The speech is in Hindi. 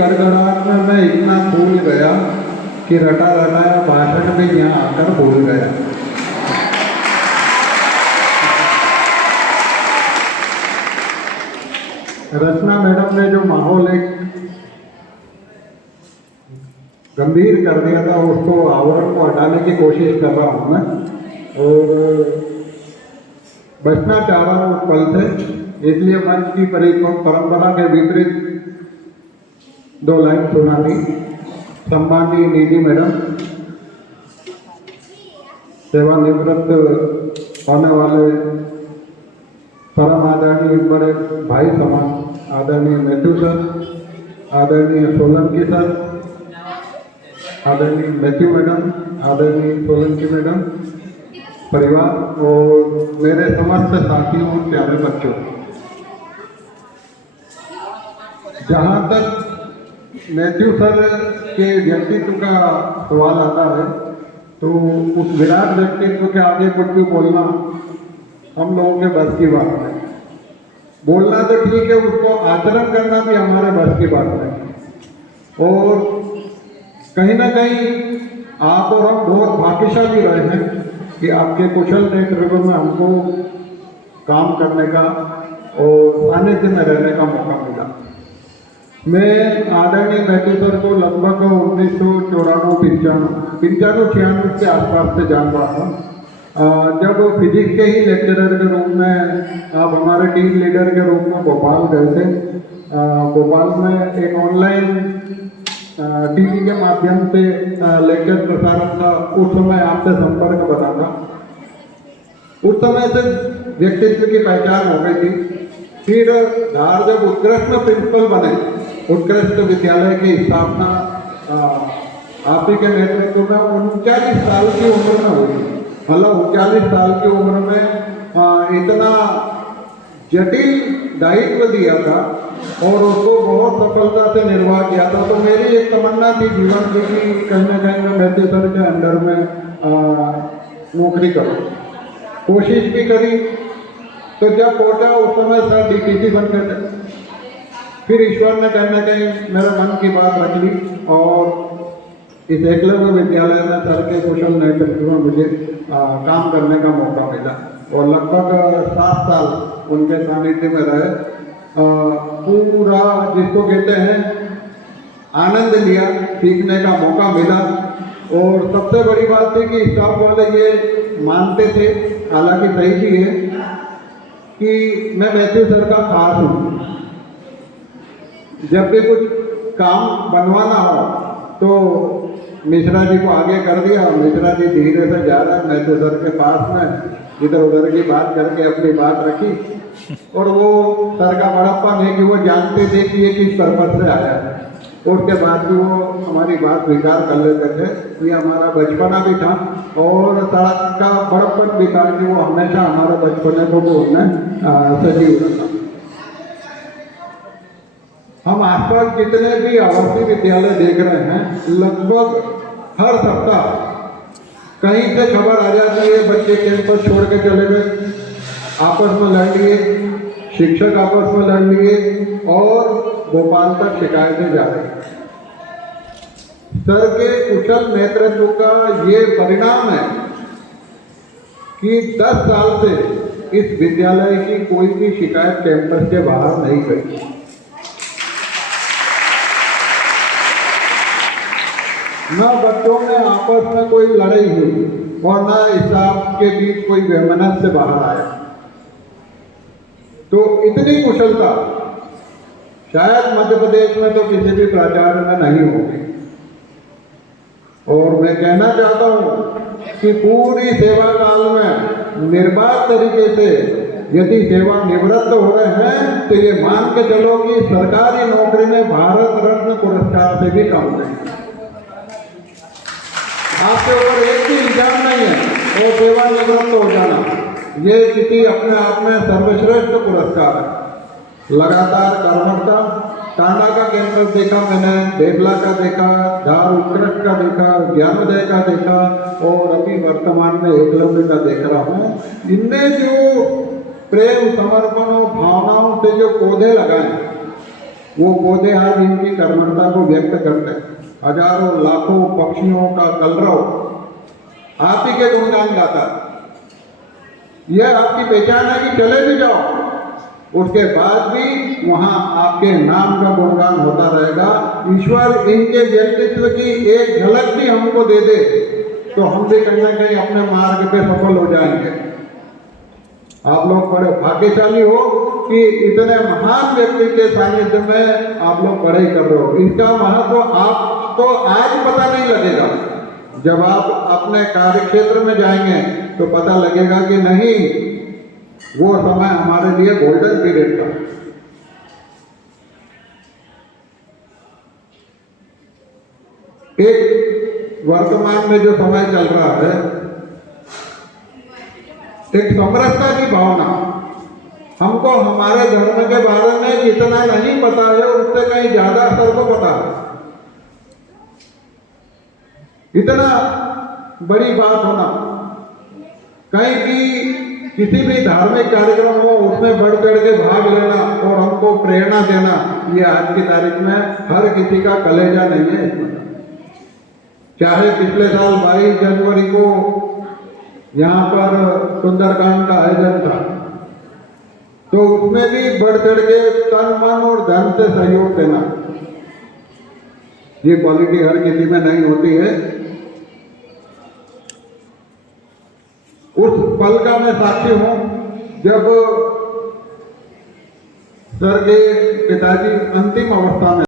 गड़गड़ाहट में मैं इतना भूल गया कि रटा रटाया भाषण भी यहाँ आकर भूल गया। रचना मैडम ने जो माहौल एक गंभीर कर दिया था, उसको आवरण को हटाने की कोशिश कर रहा हूँ मैं और बचना चाह रहा हूँ उस पल से। इसलिए मंच की परंपरा के विपरीत दो लाइन सुना दी। सम्माननीय निधि मैडम, सेवानिवृत्त होने वाले परम आदरणीय बड़े भाई समान आदरणीय मैथ्यू सर, आदरणीय सोलंकी सर, आदरणीय मैथ्यू मैडम, आदरणीय सोलंकी मैडम, परिवार और मेरे समस्त साथियों और प्यारे बच्चों, जहाँ तक मैथ्यू सर के व्यक्तित्व का सवाल आता है तो उस विराट व्यक्तित्व के आगे कुछ भी बोलना हम लोगों के बस की बात है। बोलना तो ठीक है, उसको आचरण करना भी हमारे बस की बात है। और कहीं ना कहीं आप और हम बहुत भाग्यशाली रहे हैं कि आपके कुशल नेतृत्व में हमको काम करने का और सानिध्य में रहने का मौका मिला। मैं आदरणीय मैथ्यू सर को लगभग 1994-95 के आसपास से जान रहा हूँ। जब फिजिक्स के ही लेक्चरर के रूप में आप हमारे टीम लीडर के रूप में भोपाल गए थे। भोपाल में एक ऑनलाइन टीवी के माध्यम से लेक्चर प्रसारण था। उस समय आपसे संपर्क बना था। उस समय से व्यक्तित्व की पहचान हो गई थी। फिर धार जब उत्कृष्ट प्रिंसिपल बने, उत्कृष्ट विद्यालय की स्थापना आप ही के नेतृत्व में 39 साल की उम्र में हुई। मतलब 39 साल की उम्र में इतना जटिल दायित्व दिया था और उसको बहुत सफलता से निर्वाह किया था। तो मेरी एक तमन्ना थी जीवन की कि कहीं ना कहीं मैं मैथ्यू सर के अंडर में नौकरी करूँ। कोशिश भी करी। तो जब पहुंचा उस समय सर डीटीसी बन गए थे। फिर ईश्वर ने कहीं ना कहीं मेरे मन की बात रख ली और इस एकलव्य विद्यालय में सर के कुशल नेतृत्व में मुझे काम करने का मौका मिला और लगभग 7 साल उनके सानिध्य में रहे। पूरा जिसको कहते हैं आनंद लिया, सीखने का मौका मिला। और सबसे बड़ी बात थी कि स्टाफ वाले ये मानते थे, हालांकि सही भी है, कि मैं मैथ्यू सर का खास हूँ। जब भी कुछ काम बनवाना हो तो मिश्रा जी को आगे कर दिया। मिश्रा जी धीरे से जा रहे हैं मैथ्यू सर के पास में, इधर उधर की बात करके अपनी बात रखी। और वो सर का बड़प्पन है कि वो जानते थे कि ये किस पर्पज से आया है। उसके बाद भी वो हमारी बात स्वीकार कर लेते थे। ये हमारा बचपना भी था और सड़क का बड़प्पन भी था कि वो हमेशा हमारे बचपने को वो उन्हें सजीव रखा। हम आसपास जितने भी आवासीय विद्यालय देख रहे हैं, लगभग हर सप्ताह कहीं से खबर आ जाती है बच्चे कैंपस छोड़ के चले गए, आपस में लड़ लिए, शिक्षक आपस में लड़ लिए और भोपाल तक शिकायतें जा रही। सर के कुशल नेतृत्व का ये परिणाम है कि 10 साल से इस विद्यालय की कोई भी शिकायत कैंपस के बाहर नहीं गई। न बच्चों में आपस में कोई लड़ाई हुई और न स्टाफ के बीच कोई वैमनस्य से बाहर आया। तो इतनी कुशलता शायद मध्य प्रदेश में तो किसी भी प्राचार्य में नहीं होगी। और मैं कहना चाहता हूँ कि पूरी सेवा काल में निर्बाध तरीके से यदि सेवा निवृत्त हो रहे हैं तो ये मान के चलो कि सरकारी नौकरी में भारत रत्न पुरस्कार से भी कम नहीं। आपके ऊपर एक भी इल्जाम नहीं है और सेवा निवृत्त हो जाना, ये किसी अपने आप में सर्वश्रेष्ठ पुरस्कार है। लगातार कर्मठता, टांडा का कैंपस देखा मैंने, देवला का देखा, धार उत्कृष्ट का देखा, ज्ञानोदय का देखा और अभी वर्तमान में एकलव्य का देख रहा हूँ। इनने जो प्रेम, समर्पण और भावनाओं से जो पौधे लगाए वो पौधे आज इनकी कर्मठता को व्यक्त करते हैं। हजारों लाखों पक्षियों का कलरव आप ही के गुणगान गाता है। यह आपकी पहचान है कि चले भी जाओ उसके बाद भी वहां आपके नाम का गुणगान होता रहेगा। ईश्वर इनके व्यक्तित्व की एक झलक भी हमको दे दे तो हम भी कहीं ना कहीं अपने मार्ग पे सफल हो जाएंगे। आप लोग बड़े भाग्यशाली हो कि इतने महान व्यक्ति के सानिध्य में आप लोग पढ़ाई कर रहे हो। इसका महत्व आपको आज पता नहीं लगेगा, जब आप अपने कार्य क्षेत्र में जाएंगे तो पता लगेगा कि नहीं, वो समय हमारे लिए गोल्डन पीरियड था। एक वर्तमान में जो समय चल रहा है, एक समरसता की भावना, हमको हमारे धर्म के बारे में जितना नहीं पता है उससे कहीं ज्यादा सर को पता है। इतना बड़ी बात होना, कहीं भी किसी भी धार्मिक कार्यक्रम हो उसमें बढ़ चढ़ के भाग लेना और हमको प्रेरणा देना, ये आज की तारीख में हर किसी का कलेजा नहीं है इसमें। चाहे पिछले साल 22 जनवरी को यहाँ पर सुंदरकांड का आयोजन था, तो उसमें भी बढ़ चढ़ के तन मन और धन से सहयोग देना, ये क्वालिटी हर किसी में नहीं होती है। उस पल का मैं साक्षी हूं जब स्वर्गीय पिताजी अंतिम अवस्था में